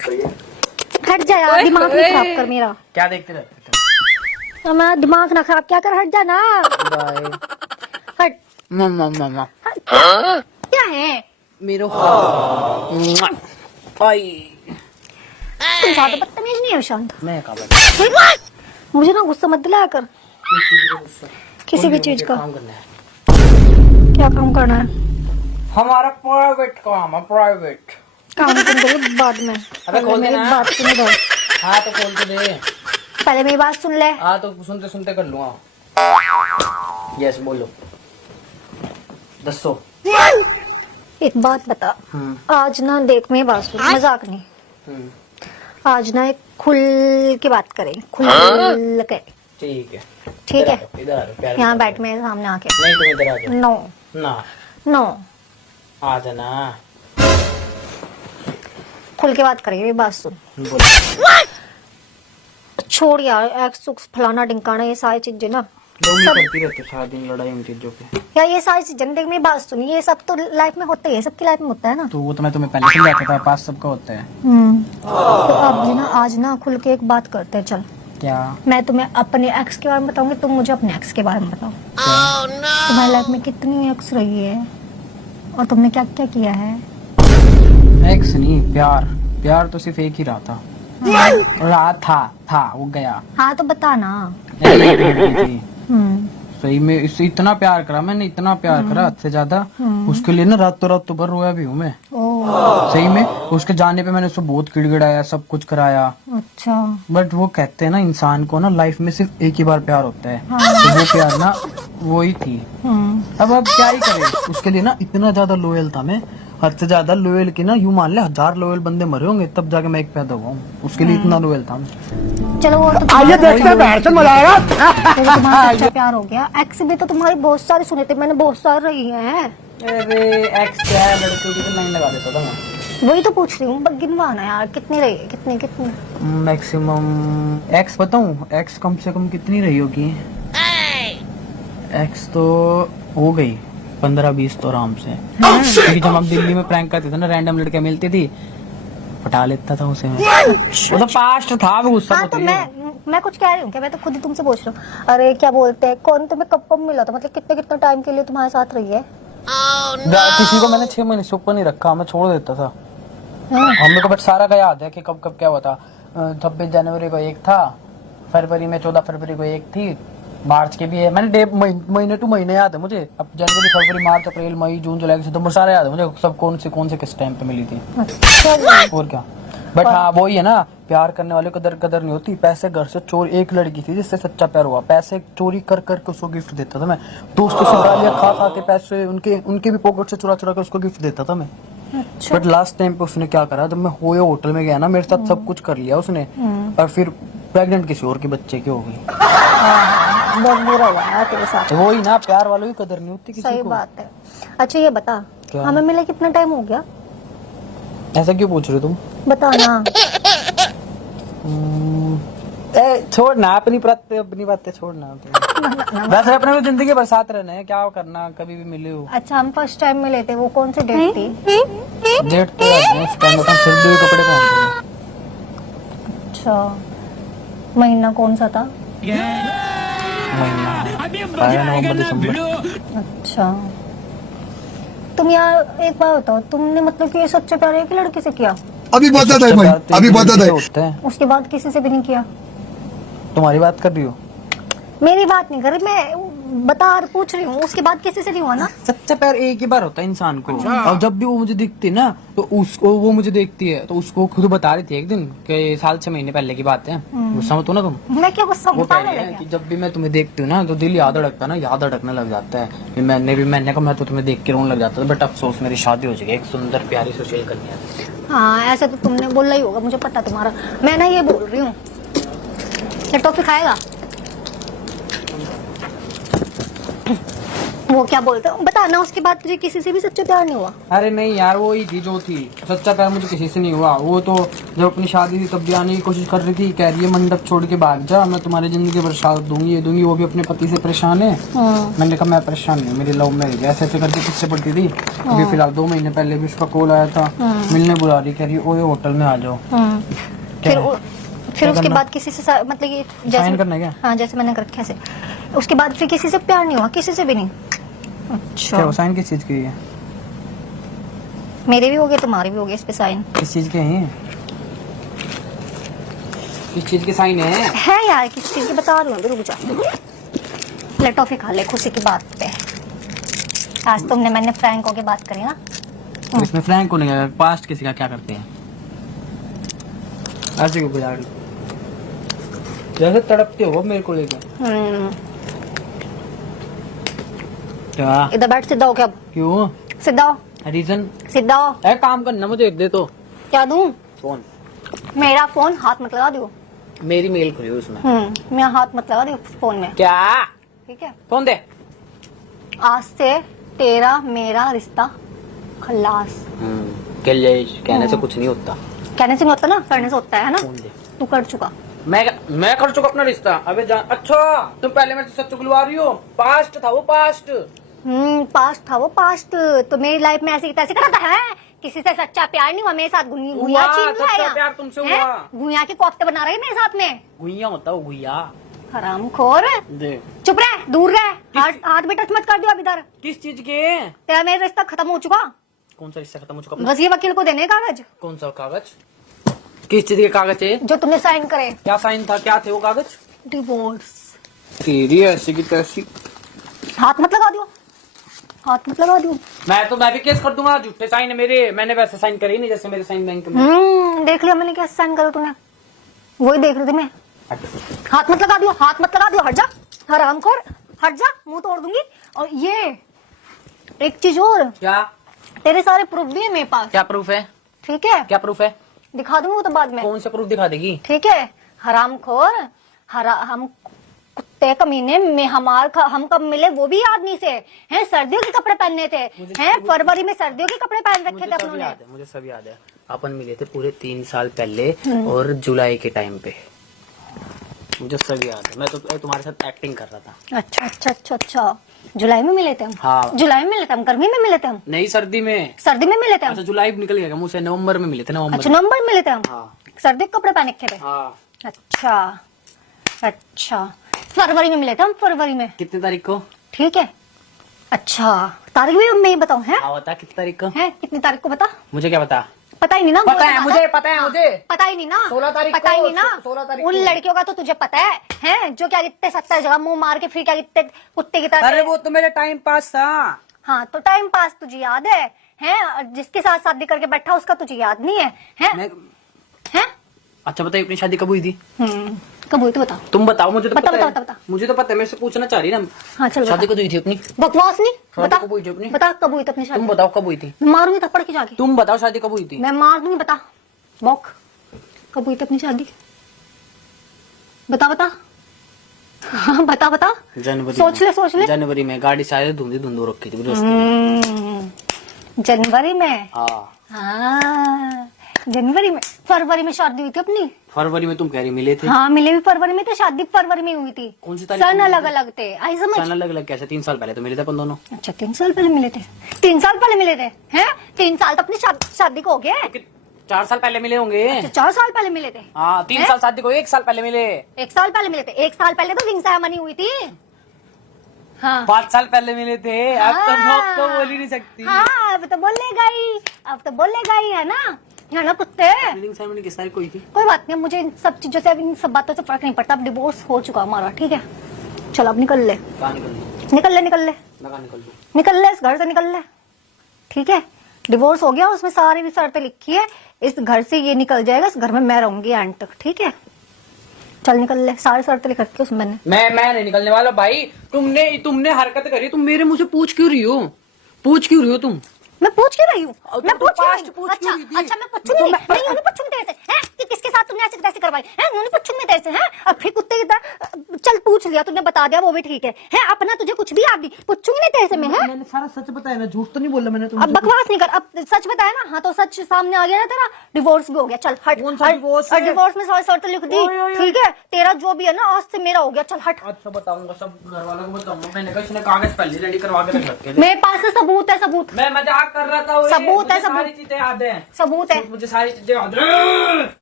हट जा यार, दिमाग नहीं खराब कर मेरा। क्या देखते रहते तो मैं दिमाग ना खराब क्या कर, हट जा ना। बाय हट। मम्मा क्या है? मेरो आई तुम ज्यादा बदतमीज नहीं हो शांत। मैं कहा बैठा मुझे ना गुस्सा मत दिलाया कर किसी भी चीज का। काम करना है, क्या काम करना है? हमारा प्राइवेट काम है, प्राइवेट। काम तुम करो बाद में। अबे खोल मेरी देना। बात सुन दो। हाँ तो खोल के दे। पहले मेरी बात सुन ले। हाँ तो सुनते सुनते कर लूँगा। यस बोलो, दसो। एक बात बता, आज ना देख मेरी बात सुन, मजाक नहीं। आज ना एक खुल के बात करें, खुल के। ठीक है ठीक है, इधर आ जाओ, प्यार यहाँ से बैठ मेरे सामने आके। नहीं तुम इधर आ जाओ। नो ना नो, आ जाना। खुल के बात करेंगे, मेरी बात सुन। बोलो। छोड़ यार, एक्स सुख फलाना ढिमकाना ये सारी चीजें ना, तुम ही सब करती रहते हो सारा दिन लड़ाई उन चीजों पे। यार ये सारी चीजें देख, मेरी बात सुन, ये सब तो लाइफ में होता ही है, सबकी लाइफ में होता है ना। तो वो तो मैं तुम्हें पहले समझाता था, पास सबका होता है। तो अब जी ना, आज ना खुल के एक बात करते हैं, चल। क्या? मैं तुम्हें अपने एक्स के बारे में बताऊंगी, तुम मुझे अपने एक्स के बारे में बताओ। तुम्हारी लाइफ में कितनी एक्स रही है और तुमने क्या क्या किया है? एक्स नहीं, प्यार। प्यार तो सिर्फ एक ही रहा था। रहा था वो गया। हाँ तो बता ना। थी। हम्म सही में इससे इतना प्यार करा मैंने, इतना प्यार करा हद से ज्यादा। उसके लिए ना रातों रात तो भर रोया भी हूँ मैं। सही में उसके जाने पे मैंने उसको बहुत किड़किड़ाया, सब कुछ कराया। अच्छा। बट वो कहते हैं ना, इंसान को ना लाइफ में सिर्फ एक ही बार प्यार होता है। तो वो प्यार ना वो ही थी। अब क्या ही करे, उसके लिए ना इतना ज्यादा लोयल था मैं, हद से ज्यादा लोयल की ना, यूं मान ले 1000 लोयल बंदे मरे होंगे तब जाके मैं एक पैदा हुआ हूँ। उसके लिए इतना लोयल था मैं। चलो वो तो आइए देखते हैं, बैठ से मजा आएगा। तुम्हारा सच्चा प्यार हो गया। एक्स भी तो तुम्हारी बहुत सारी सुने थे मैंने, बहुत सारी रही हैं। अरे एक्स क्या है, लड़कियों की तो लाइन लगा देता था मैं। वही तो पूछ रही हूँ, गिनवाना यार, कितनी रही है, कितनी कितनी? मैक्सिमम एक्स बताऊं, एक्स कम से कम कितनी रही होगी? एक्स तो हो गई 15-20 तो आराम से। क्योंकि जब हम दिल्ली में प्रैंक करते थे ना, रैंडम लड़कियां मिलती थी, पटा लेता था उसे मैं। वो तो पास्ट था, वो गुस्सा हाँ तो मैं कुछ कह रही हूँ क्या? मैं तो खुद ही तुमसे पूछ रही हूँ। अरे क्या बोलते हैं, कौन तुम्हें कब कब मिला था, मतलब कितने कितने टाइम के लिए तुम्हारे साथ रही है? किसी को मैंने 6 महीने से ऊपर नहीं रखा, मैं छोड़ देता था। हम लोग को बट सारा का याद है कि कब कब क्या हुआ था। 26 जनवरी को एक था, फरवरी में 14 फरवरी को एक थी, मार्च के भी है। मैंने डे महीने टू महीने याद है मुझे। अब जनवरी फरवरी मार्च अप्रैल मई जून जुलाई सितंबर सारा याद है मुझे, सब कौन से किस टाइम पे मिली थी। और क्या। बट हाँ वही है ना, प्यार करने वाले को कदर नहीं होती। पैसे घर से चोरी, एक लड़की थी जिससे सच्चा प्यार हुआ, पैसे चोरी कर कर के उसको गिफ्ट देता था मैं। दोस्तों से गालियां खा खा के पैसे उनके भी पॉकेट से चुरा चुरा के उसको गिफ्ट देता था मैं। बट लास्ट टाइम पे उसने क्या करा, जब मैं होयो होटल में गया ना, मेरे साथ सब कुछ कर लिया उसने, और फिर प्रेग्नेंट किसी और के बच्चे की हो गई। बहुत बुरा हुआ यार तेरे साथ। वो ही ना, प्यार वालों की कदर नहीं होती किसी सही को। बात है। अच्छा ये बता, क्या? हमें मिले कितना टाइम हो गया? ऐसा क्यों पूछ रहे हो तुम? बता ना। छोड़ ना, अपनी बातें छोड़ना। वैसे अपने को जिंदगी भर साथ रहना है, क्या करना, कभी भी मिले हो। अच्छा हम फर्स्ट टाइम मिले थे, वो कौन सी डेट थी? डेट तो याद नहीं, इस टाइम पे हम सिर्फ 2 कपड़े पहनते थे। अच्छा महीना कौन सा था? महीना 12 नवंबर दिसंबर। अच्छा तुम यार एक बात बताओ, तुमने मतलब कि ये सच्चा प्यार एक लड़की से किया? अभी बता दे भाई, अभी बता दे। होते हैं। उसके बाद किसी से भी नहीं किया? तुम्हारी बात कर रही हो? मेरी बात नहीं कर रही, मैं पूछ रही हूँ, उसके बाद किसी से नहीं हुआ ना? सच्चा प्यार एक ही बार होता है इंसान को। और जब भी वो मुझे दिखती है ना, तो उसको, वो मुझे देखती है तो उसको खुद बता रही थी एक दिन कि साल 6 महीने पहले की बात है। गुस्सा मत हो ना तुम। मैं क्या गुस्सा वो कह रही है कि जब भी मैं तुम्हें देखती हूँ ना, तो दिल याद अड़कता ना, याद अड़कने लग जाता है। फिर मैंने कहा मैं तो तुम्हें देख के रोने लग जाता था, बट अफसोस मेरी शादी हो जाएगी, एक सुंदर प्यारी सुशील कन्या। हाँ ऐसा तो तुमने बोला ही होगा, मुझे पता तुम्हारा। मैं ना ये बोल रही हूँ, ये टॉफी खाएगा? वो क्या बोलते हो बताना, उसके बाद तुझे किसी से भी सच्चा प्यार नहीं हुआ? अरे नहीं यार, वो ही थी जो थी। सच्चा प्यार मुझे किसी से नहीं हुआ। वो तो जब अपनी शादी थी तब भी आने की कोशिश कर रही थी, कह रही है मंडप छोड़ के भाग जा, मैं तुम्हारी जिंदगी भर साथ दूंगी, ये दूंगी। वो भी अपने पति से परेशान है। मैंने कहा मैं परेशान नहीं, मेरी लव मैरिज ऐसे ऐसे करके किससे पड़ती थी। अभी फिलहाल 2 महीने पहले भी उसका कॉल आया था, मिलने बुला रही, कह रही ओए होटल में आ जाओ। फिर उसके बाद किसी से मतलब ये साइन करना है क्या? हाँ, जैसे मैंने कर रखा है। उसके बाद फिर किसी से प्यार नहीं हुआ? किसी से भी नहीं? अच्छा, क्या साइन किस चीज की है? मेरे भी हो गए, तुम्हारे भी हो गए इस पे साइन। किस चीज के हैं? किस चीज के साइन है यार, किस चीज की बता रही हूँ, रुक जा। ले टॉफी खा ले खुशी की बात पे। आज मैंने फ्रैंक होके बात करी ना। तो इसमें फ्रैंक होने का पास्ट किसी का क्या करते हैं? ऐसे क्यों गुजार रही? जैसे तड़पते हो मेरे को लेकर। क्या? इधर बैठ, सीधा हो। क्या? क्यों? सीधा हो, रीजन? सीधा हो। एक काम करना, मुझे एक दे तो। क्या दूं? फोन। मेरा फोन हाथ मत लगा दियो। मेरी मेल खुली उसमें। मेरा हाथ मत लगा दियो फोन में। क्या? ठीक है, फोन दे। आज से तेरा मेरा रिश्ता खल्लास। कहने से कुछ नहीं होता। कहने से नहीं होता ना, करने से होता है ना। फोन दे। तू कर चुका। मैं कर चुका अपना रिश्ता। अबे जान, अच्छा तुम पहले मेरे से सच बुलवा रही हो। पास्ट था वो, पास्ट। पास्ट था वो, पास्ट। तो मेरी लाइफ में ऐसे तैसे करता है। किसी से सच्चा प्यार नहीं हुआ मेरे साथ। गुइया छीन रहा है सच्चा प्यार तुमसे हुआ। गुइया के कोफ्ते बना रहे हैं मेरे साथ में। गुइया होता वो, गुइया। हरामखोर। दे। चुप रह, दूर रह। हाथ में टच मत कर दियो अब इधर। किस चीज के? तेरा मेरा रिश्ता खत्म हो चुका। कौन सा रिश्ता खत्म हो चुका? बस ये वकील को देने कागज। कौन सा कागज? किस चीज के कागज है? जो तुमने साइन करे। क्या साइन था? क्या थे वो कागज? डिवोर्स। तेरी ऐसी की तैसी। हाथ मत लगा दियो, हाथ मत लगा दियो। मैं भी केस कर दूंगा। झूठे साइन है मेरे। मैंने वैसे साइन करे ही नहीं जैसे मेरे साइन बैंक में। देख लिया मैंने कैसे साइन करा तूने, वही देख रही थी मैं। हाथ मत लगा दियो, हाथ मत लगा दियो। हट जा हरामखोर, हट जा, मुंह तोड़ दूंगी। और ये एक चीज और। क्या? तेरे सारे प्रूफ भी है मेरे पास। क्या प्रूफ है? ठीक है, क्या प्रूफ है? दिखा दूंगी वो तो बाद में। कौन सा प्रूफ दिखा देगी? ठीक है, हरामखोर। हम कुत्ते कमीने में हम कब मिले वो भी याद नहीं से हैं। सर्दियों के कपड़े पहनने थे हैं, फरवरी में सर्दियों के कपड़े पहन रखे थे अपनों ने। मुझे सब याद है। अपन मिले थे पूरे 3 साल पहले और जुलाई के टाइम पे। मुझे सब याद है। मैं तो तुम्हारे साथ एक्टिंग कर रहा था। अच्छा अच्छा अच्छा अच्छा, जुलाई में मिले थे हम। हाँ, जुलाई में मिले थे हम। गर्मी में मिले थे हम। नहीं, सर्दी में। सर्दी में मिले थे हम। अच्छा, जुलाई निकल गया मुझे से। नवंबर में मिले थे। अच्छा, नवंबर में मिले थे हम। हाँ। सर्दी के कपड़े पहने थे। हाँ। अच्छा अच्छा, फरवरी में मिले थे हम। फरवरी में कितनी तारीख को? ठीक है। अच्छा, तारीख भी मैं ही बताऊं? है बता कितनी तारीख को है? कितनी तारीख को बता? मुझे क्या पता? पता ही नहीं ना। पता है मुझे, पता है मुझे। पता ही नहीं ना। 16 तारीख पता ही नहीं ना। 16 तारीख उन लड़कियों का तो तुझे पता है जो क्या कितने 70 जगह मुंह मार के फिर क्या कितने कुत्ते की तरह। अरे वो तो मेरे टाइम पास था। हाँ, तो टाइम पास तुझे याद है? जिसके साथ शादी करके बैठा उसका तुझे याद नहीं है? हैं? अच्छा बताइए, अपनी शादी कब हुई थी? कब हुई तो बता। तुम बताओ, मुझे तो बता, पता है। बता, बता। मुझे तो पता है, मेरे से पूछना चाह रही ना। हाँ चल, शादी कब हुई थी अपनी? बकवास नहीं। बता कब हुई थी अपनी? बता कब हुई थी अपनी शादी? तुम बताओ कब हुई थी? मारूंगी थप्पड़ की जाके। तुम बताओ शादी कब हुई थी? मैं मार दूंगी। बता बॉक, कब हुई थी अपनी शादी? बता बता। हाँ बता बता। जनवरी। सोच ले। जनवरी में। गाड़ी सारे धुंधू रखी थी। जनवरी में? हाँ, जनवरी में। फरवरी में शादी हुई थी अपनी। फरवरी में तुम कह रही मिले थे? हाँ, मिले भी फरवरी में थे, शादी फरवरी में हुई थी। कौन सी तारीख? सन अलग अलग थे। आई समझ? सन अलग अलग कैसे? 3 साल पहले तो मिले थे अपन दोनों। अच्छा, 3 साल पहले मिले थे। 3 साल पहले मिले थे हैं? 3 साल तो अपनी शादी को हो गए। 4 साल पहले मिले होंगे। अच्छा, 4 साल पहले मिले थे। हाँ, 3 साल शादी को 1 साल पहले मिले। 1 साल पहले मिले थे। 1 साल पहले तो रिंग सेरेमनी हुई थी। हाँ, 5 साल पहले मिले थे। अब तो नोक तो बोल ही नहीं सकती। हाँ, अब तो बोलेगा ही है ना कुत्ते। रिंग सेरेमनी किस तारीख को हुई थी? कोई बात नहीं, मुझे इन सब चीजों से, इन सब बातों से फर्क नहीं पड़ता। अब डिवोर्स हो चुका हमारा, ठीक है? चल अब निकल ले। कहाँ निकल ली? निकल ले। मैं कहाँ निकल लूं? निकल ले, इस घर से निकल ले, ठीक है? डिवोर्स हो गया, उसमें सारी शर्तें लिखी है। इस घर से ये निकल जाएगा, इस घर में मैं रहूंगी एंड तक, ठीक है? चल निकल ले, सारी शर्तें लिख रखी उसमें मैंने। मैं नहीं निकलने वाला भाई। तुमने हरकत करी। तुम मेरे मुंह से पूछ क्यों रही हो? तुम? मैं पूछ क्यों रही हूँ? मैं पूछ क्यों पास्ट रही हूँ? पूछ अच्छा क्यों रही थी? अच्छा, मैं पूछूंगी नहीं। नहीं, पूछूंगी तेरे से हैं कि किसके साथ तुमने ऐसे कैसे करवाई है? नहीं पूछूंगी तेरे से हैं? और फिर कुत्ते की तरह चल पूछ लिया तूने, बता दिया, वो भी ठीक है अपना तुझे कुछ भी याद नहीं, पूछूंगी नहीं तेरे से मैं। है मैंने सारा सच बताया ना, झूठ तो नहीं बोला मैंने अब तुमसे। बकवास नहीं कर, अब सच बताया ना। हाँ तो सच सामने आ गया ना तेरा, डिवोर्स भी हो गया। चल हट। कौन सा डिवोर्स है? डिवोर्स में सॉरी शर्त लिख दी। ओए, ओए, ओए। ठीक है तेरा जो भी है ना आज से मेरा हो गया। चल हट। अच्छा बताऊंगा, सब घर वालों को बताऊंगा। मैंने कहा इसने कागज पहले रेडी करवा के रख रखे। मेरे पास से सबूत है, सबूत मैं मजाक कर रहा था। सबूत है, मुझे सारी सबूत। चीजें याद है, सबूत है। मुझे सारी चीजें याद है।